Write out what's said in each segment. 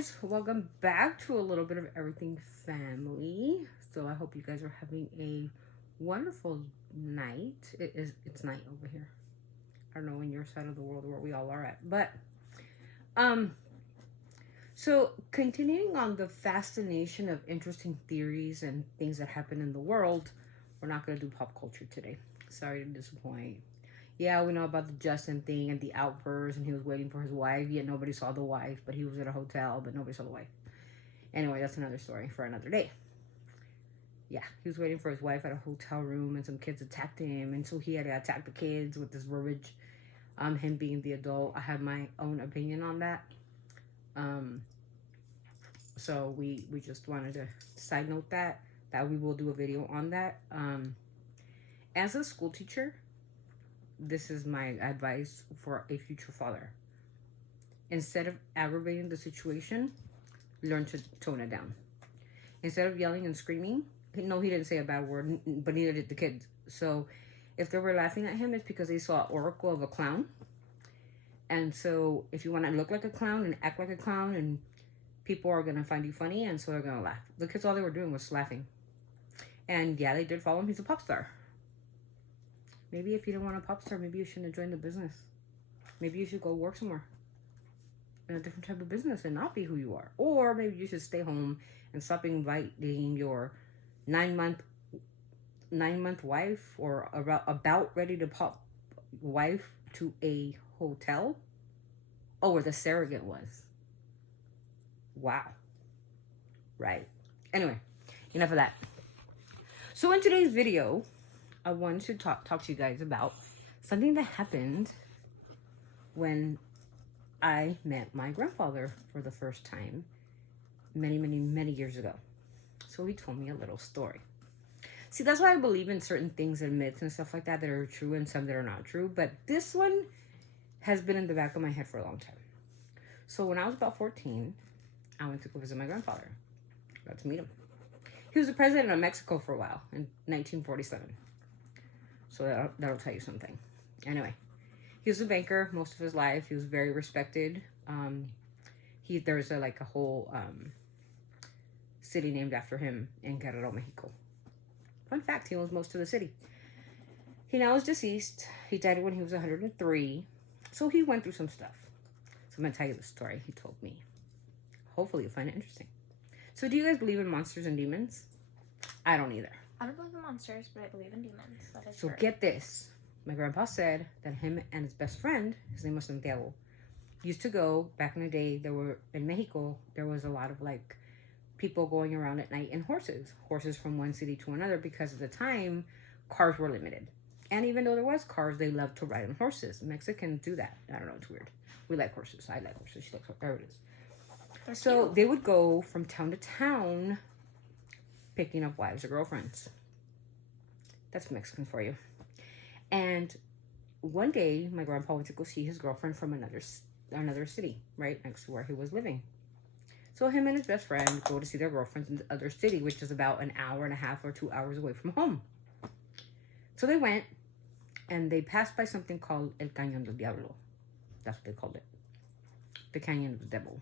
guys, welcome back to a little bit of everything family. So I hope you guys are having a wonderful night. It's night over here. I don't know in your side of the world where we all are at, but um so continuing on the fascination of interesting theories and things that happen in the world, we're not going to do pop culture today. Sorry to disappoint. Yeah, we know about the Justin thing and the outburst, and he was waiting for his wife, yet nobody saw the wife, but he was at a hotel, but nobody saw the wife. Anyway, that's another story for another day. Yeah, he was waiting for his wife at a hotel room, and some kids attacked him, and so he had to attack the kids with this verbiage. Him being the adult, I have my own opinion on that. So we just wanted to side note that we will do a video on that. As a school teacher, this is my advice for a future father. Instead of aggravating the situation, learn to tone it down. Instead of yelling and screaming, no, he didn't say a bad word, but neither did the kids. So if they were laughing at him, it's because they saw an oracle of a clown. And so if you want to look like a clown and act like a clown, and people are going to find you funny, and so they're going to laugh. The kids, all they were doing was laughing. And yeah, they did follow him. He's a pop star. Maybe if you don't want a pop star, maybe you shouldn't have joined the business. Maybe you should go work somewhere in a different type of business and not be who you are. Or maybe you should stay home and stop inviting your 9-month wife or about ready to pop wife to a hotel. Oh, where the surrogate was. Wow. Right. Anyway, enough of that. So in today's video, I wanted to talk to you guys about something that happened when I met my grandfather for the first time many years ago. So he told me a little story. See, that's why I believe in certain things and myths and stuff like that are true and some that are not true. But this one has been in the back of my head for a long time. So when I was about 14, I went to go visit my grandfather. Got to meet him. He was the president of Mexico for a while in 1947. So that'll tell you something. Anyway, he was a banker most of his life. He was very respected. There's a whole city named after him in Guerrero, Mexico. Fun fact, he owns most of the city. He now is deceased. He died when he was 103. So he went through some stuff. So I'm going to tell you the story he told me. Hopefully you'll find it interesting. So do you guys believe in monsters and demons? I don't either. I don't believe in monsters, but I believe in demons. That is So true. get this. My grandpa said that him and his best friend, his name was Santiago, used to go, back in the day, in Mexico, there was a lot of people going around at night in horses from one city to another, because at the time, cars were limited. And even though there was cars, they loved to ride on horses. Mexicans do that. I don't know, it's weird. We like horses. I like horses. She likes horses. There it is. So they would go from town to town picking up wives or girlfriends. That's Mexican for you. And one day, my grandpa went to go see his girlfriend from another city, right next to where he was living. So him and his best friend go to see their girlfriends in the other city, which is about an hour and a half or 2 hours away from home. So they went, and they passed by something called El Cañón del Diablo. That's what they called it. The Canyon of the Devil.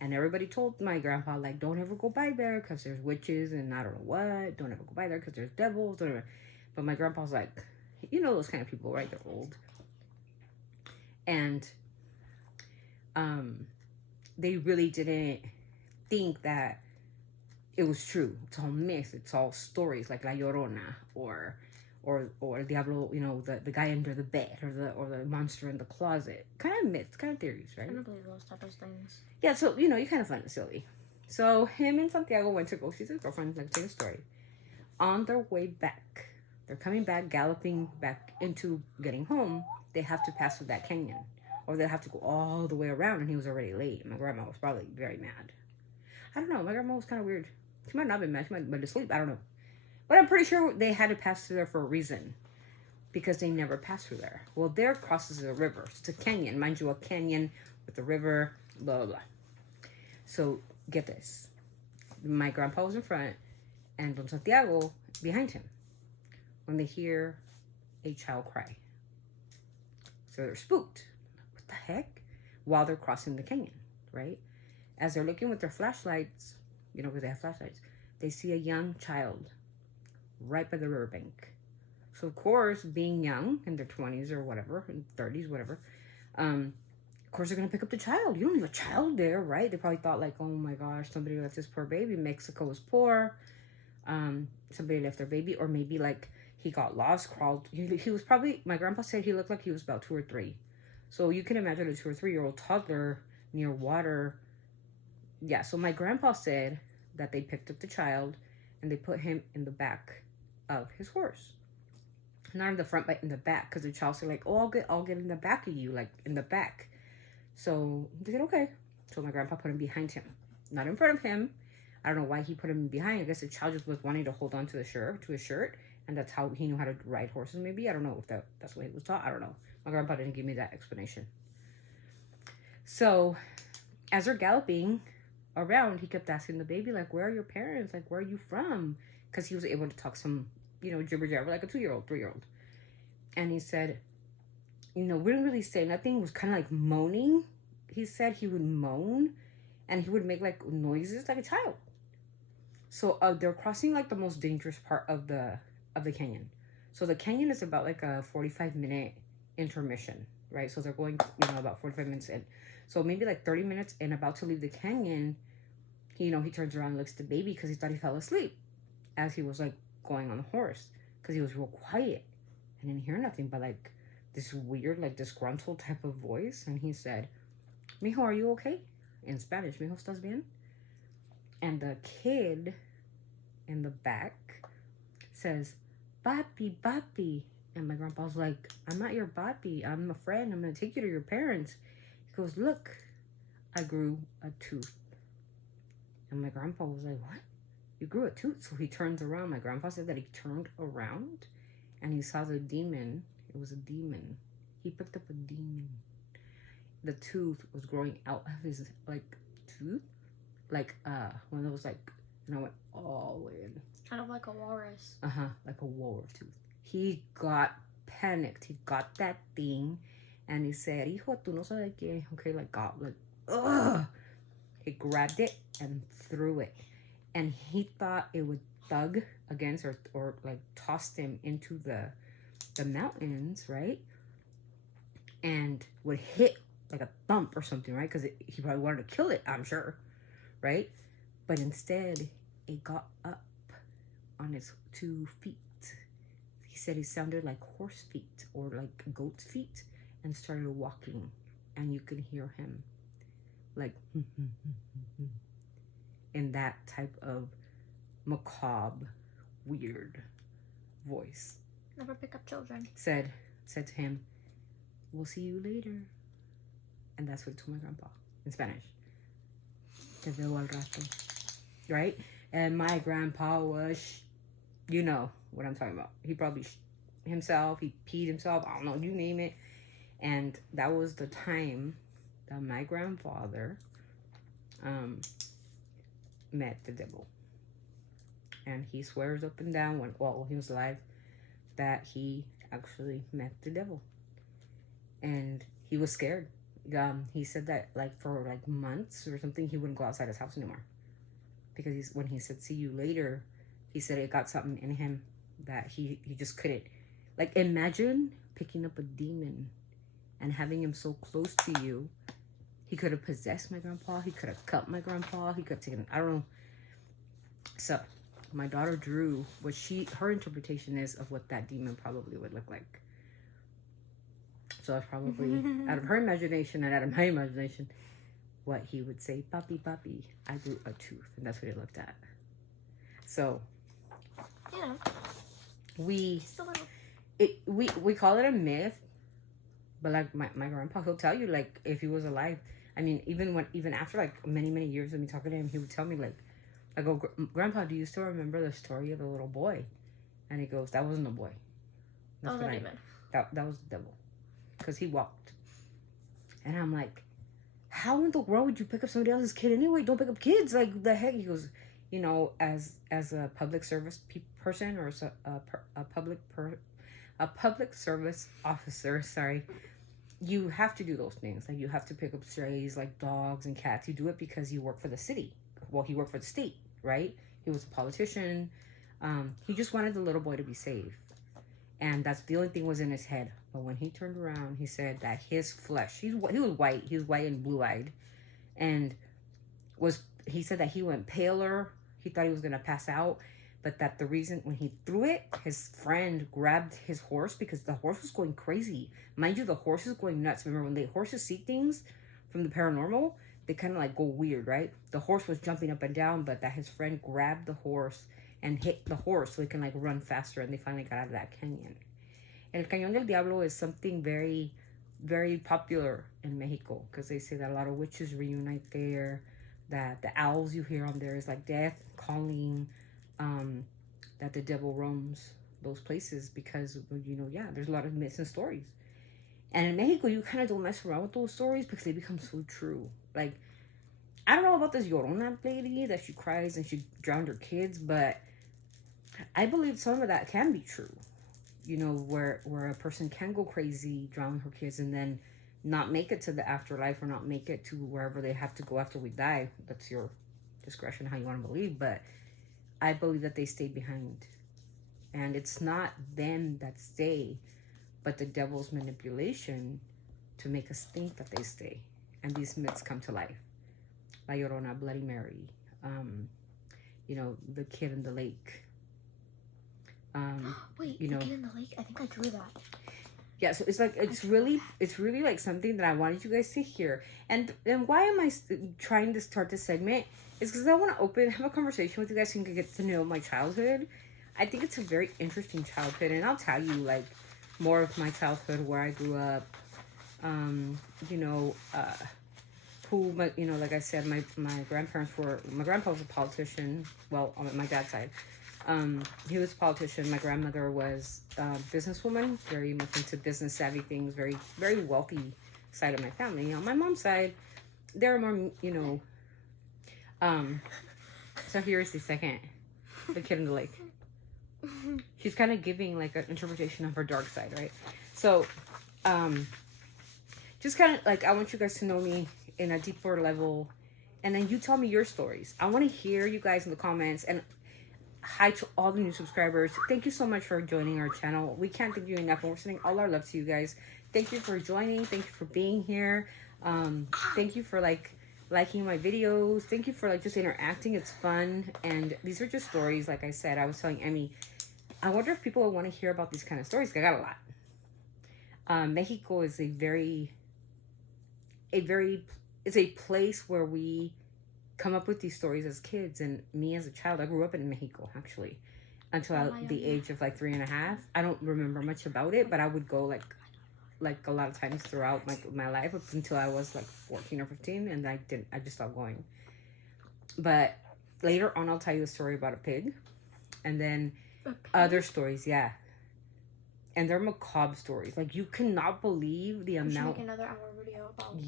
And everybody told my grandpa, don't ever go by there because there's witches and I don't know what. Don't ever go by there because there's devils. But my grandpa's like, you know those kind of people, right? They're old. And they really didn't think that it was true. It's all myth. It's all stories like La Llorona or El Diablo, the guy under the bed or the monster in the closet. Kind of myths, kind of theories, right? I don't believe those type of things. Yeah, so, you kind of find it silly. So him and Santiago went to go see his girlfriend, tell the story. On their way back, they're coming back, galloping back into getting home. They have to pass through that canyon, or they have to go all the way around, and he was already late. My grandma was probably very mad. I don't know. My grandma was kind of weird. She might not have been mad. She might have been asleep. I don't know. But I'm pretty sure they had to pass through there for a reason, because they never passed through there. Well, there crosses a river. It's a canyon. Mind you, a canyon with a river, blah, blah, blah. So get this. My grandpa was in front, and Don Santiago behind him, when they hear a child cry. So they're spooked. What the heck? While they're crossing the canyon, right? as they're looking with their flashlights, you know, because they have flashlights, they see a young child right by the riverbank. So of course, being young in their 20s or whatever, 30s, whatever, of course they're gonna pick up the child. You don't leave a child there, right? They probably thought like, oh my gosh, somebody left this poor baby. Mexico is poor. Somebody left their baby, or maybe like he got lost, crawled. He was probably, my grandpa said he looked like he was about 2 or 3. So you can imagine a 2 or 3-year-old toddler near water. Yeah, so my grandpa said that they picked up the child and they put him in the back of his horse. Not in the front, but in the back, because the child said like, oh, I'll get in the back of you, like in the back. So they said, okay. So my grandpa put him behind him, not in front of him. I don't know why he put him behind. I guess the child just was wanting to hold on to his shirt, and that's how he knew how to ride horses. Maybe, I don't know if that's what he was taught. I don't know. My grandpa didn't give me that explanation. So as they're galloping around, he kept asking the baby like, "Where are your parents? Like, where are you from?" Because he was able to talk some, jibber jabber like a 2-year-old, 3-year-old. And he said, we didn't really say nothing. It was kind of like moaning. He said he would moan, and he would make like noises like a child. So they're crossing like the most dangerous part of the canyon. So the canyon is about like a 45-minute intermission, right? So they're going, about 45 minutes in. So maybe like 30 minutes and about to leave the canyon, he turns around and looks at the baby because he thought he fell asleep as he was like going on the horse, because he was real quiet. I didn't hear nothing but like this weird, like disgruntled type of voice. And he said, "Mijo, are you okay?" In Spanish, "Mijo, ¿estás bien?" And the kid in the back says, "Papi, papi." And my grandpa's like, "I'm not your papi. I'm a friend. I'm going to take you to your parents." He goes, "Look, I grew a tooth." And my grandpa was like, "What? You grew a tooth?" So he turns around. My grandpa said that he turned around and he saw the demon. It was a demon. He picked up a demon. The tooth was growing out of his, like, tooth. Like, one of those, like, and I went all the way in. Kind of like a walrus. Like a walrus tooth. He got panicked. He got that thing, and he said, "Hijo, tú no sabes qué." Okay, like, God, like, ugh. He grabbed it and threw it. And he thought it would thug against or like tossed him into the mountains, right? And would hit like a thump or something, right? Because he probably wanted to kill it, I'm sure, right? But instead, it got up on its 2 feet. He said it sounded like horse feet or like goat's feet, and started walking. And you could hear him like in that type of macabre, weird voice. Never pick up children. Said to him, "We'll see you later." And that's what he told my grandpa in Spanish. Te veo al rato. Right? And my grandpa was, you know what I'm talking about. He probably himself, he peed himself, I don't know, you name it. And that was the time that my grandfather met the devil. And he swears up and down while he was alive that he actually met the devil. And he was scared. He said that like for like months or something, he wouldn't go outside his house anymore. Because when he said, "See you later," he said it got something in him that he just couldn't. Like, imagine picking up a demon and having him so close to you. He could have possessed my grandpa. He could have cut my grandpa. He could have taken, I don't know. So my daughter drew what her interpretation is of what that demon probably would look like. So it's probably out of her imagination and out of my imagination what he would say, "Papi, papi, I grew a tooth." And that's what he looked at. So we call it a myth, but like my grandpa, he'll tell you, like, if he was alive, I mean, even after like many years of me talking to him, he would tell me like, I go, "Grandpa, do you still remember the story of the little boy?" And he goes, "That wasn't a boy. That was a demon. That was the devil, because he walked." And I'm like, "How in the world would you pick up somebody else's kid anyway? Don't pick up kids, like, the heck?" He goes, as a public service person, or a public service officer, sorry, you have to do those things. Like, you have to pick up strays, like dogs and cats. You do it because you work for the city. Well, he worked for the state, right? He was a politician. He just wanted the little boy to be safe. And that's the only thing was in his head. But when he turned around, he said that his flesh, he was white. He was white and blue-eyed. And he said that he went paler. He thought he was going to pass out. But that the reason when he threw it, his friend grabbed his horse because the horse was going crazy. Mind you, the horse is going nuts. Remember, when the horses see things from the paranormal, they kind of like go weird, right? The horse was jumping up and down, but that his friend grabbed the horse and hit the horse so he can like run faster, and they finally got out of that canyon. El Cañón del Diablo is something very, very popular in Mexico because they say that a lot of witches reunite there, that the owls you hear on there is like death calling, that the devil roams those places because, you know, yeah, there's a lot of myths and stories. And in Mexico, you kind of don't mess around with those stories because they become so true. Like, I don't know about this Llorona lady that she cries and she drowned her kids, but I believe some of that can be true. You know, where a person can go crazy, drown her kids, and then not make it to the afterlife or not make it to wherever they have to go after we die. That's your discretion, how you want to believe. But I believe that they stay behind. And it's not them that stay, but the devil's manipulation to make us think that they stay. And these myths come to life. La Llorona, Bloody Mary, you know, the kid in the lake. Wait, you know, the kid in the lake? I think I drew that. Yeah, so it's like, it's really like something that I wanted you guys to hear. And why am I trying to start this segment? Is because I want to have a conversation with you guys so you can get to know my childhood. I think it's a very interesting childhood, and I'll tell you like more of my childhood, where I grew up. You know, like I said, my grandparents were. My grandpa was a politician. Well, on my dad's side, he was a politician. My grandmother was a businesswoman, very much into business savvy things, very, very wealthy side of my family. On my mom's side, they're more, you know. So here's the kid in the lake. She's kind of giving like an interpretation of her dark side, right? So, just kind of like, I want you guys to know me in a deeper level, and then you tell me your stories. I want to hear you guys in the comments. And hi to all the new subscribers. Thank you so much for joining our channel. We can't thank you enough, and we're sending all our love to you guys. Thank you for joining. Thank you for being here. Thank you for liking my videos. Thank you for like just interacting. It's fun. And these are just stories. Like I said, I was telling Emmy, I wonder if people would want to hear about these kind of stories. I got a lot. Mexico is it's a place where we come up with these stories as kids. And me as a child, I grew up in Mexico actually until the age of like 3.5. I don't remember much about it, but I would go like a lot of times throughout my life up until I was like 14 or 15, and I just stopped going. But later on, I'll tell you a story about a pig, and then other stories, yeah. And they're macabre stories. Like, you cannot believe the amount. We should make another hour video about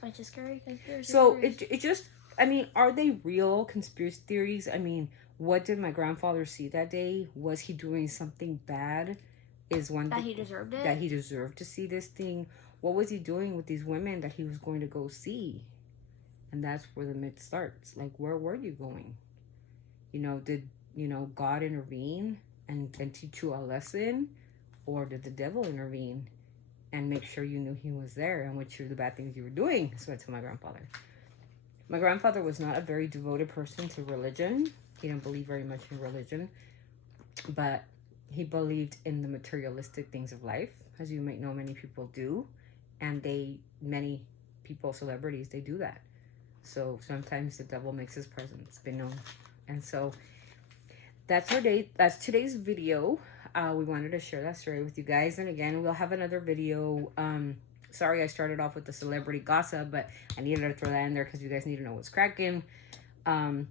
bunch of scary conspiracy So theories. it just, I mean, are they real conspiracy theories? I mean, what did my grandfather see that day? Was he doing something bad? Is one that he deserved it? That he deserved to see this thing? What was he doing with these women that he was going to go see? And that's where the myth starts. Like, where were you going? You know, did, you know, God intervene and teach you a lesson? Or did the devil intervene and make sure you knew he was there and which are the bad things you were doing? So I told my grandfather. My grandfather was not a very devoted person to religion. He didn't believe very much in religion. But he believed in the materialistic things of life, as you might know, many people do. And many people, celebrities, they do that. So sometimes the devil makes his presence be known. And so that's today's video. We wanted to share that story with you guys. And again, we'll have another video. Sorry I started off with the celebrity gossip, but I needed to throw that in there because you guys need to know what's cracking in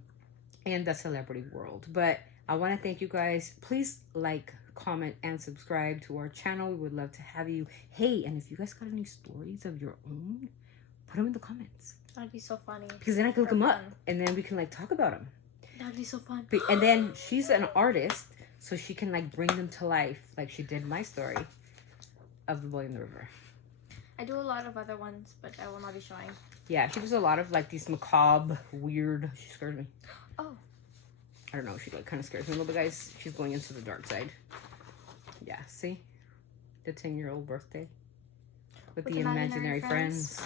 the celebrity world. But I want to thank you guys. Please like, comment, and subscribe to our channel. We would love to have you. Hey, and if you guys got any stories of your own, put them in the comments. That'd be so funny. Because then I can look them up, and then we can like talk about them. That'd be so fun. And then she's an artist, so she can like bring them to life, like she did my story of the boy in the river. I do a lot of other ones, but I will not be showing. Yeah, she does a lot of like these macabre, weird. She scares me. Oh. I don't know. She like kind of scares me a little bit, guys. She's going into the dark side. Yeah, see? The 10-year-old birthday. With the imaginary friends.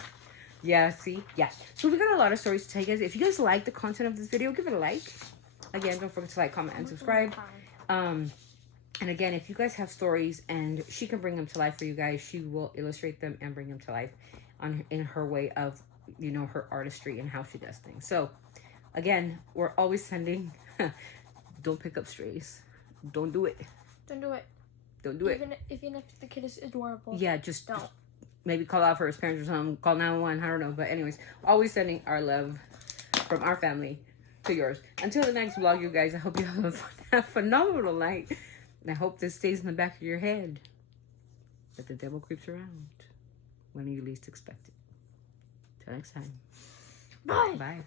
Yeah, see? Yeah. So we got a lot of stories to tell you guys. If you guys like the content of this video, give it a like. Again, don't forget to like, comment, and subscribe. And again, if you guys have stories and she can bring them to life for you guys, she will illustrate them and bring them to life in her way of, you know, her artistry and how she does things. So, again, we're always sending, don't pick up strays. Don't do it. Don't do it. Don't do it. Even if the kid is adorable. Yeah, just don't. Maybe call out for his parents or something. Call 911. I don't know. But anyways, always sending our love from our family to yours. Until the next vlog, you guys, I hope you have a phenomenal night. And I hope this stays in the back of your head that the devil creeps around when you least expect it. Till next time. Bye. Bye.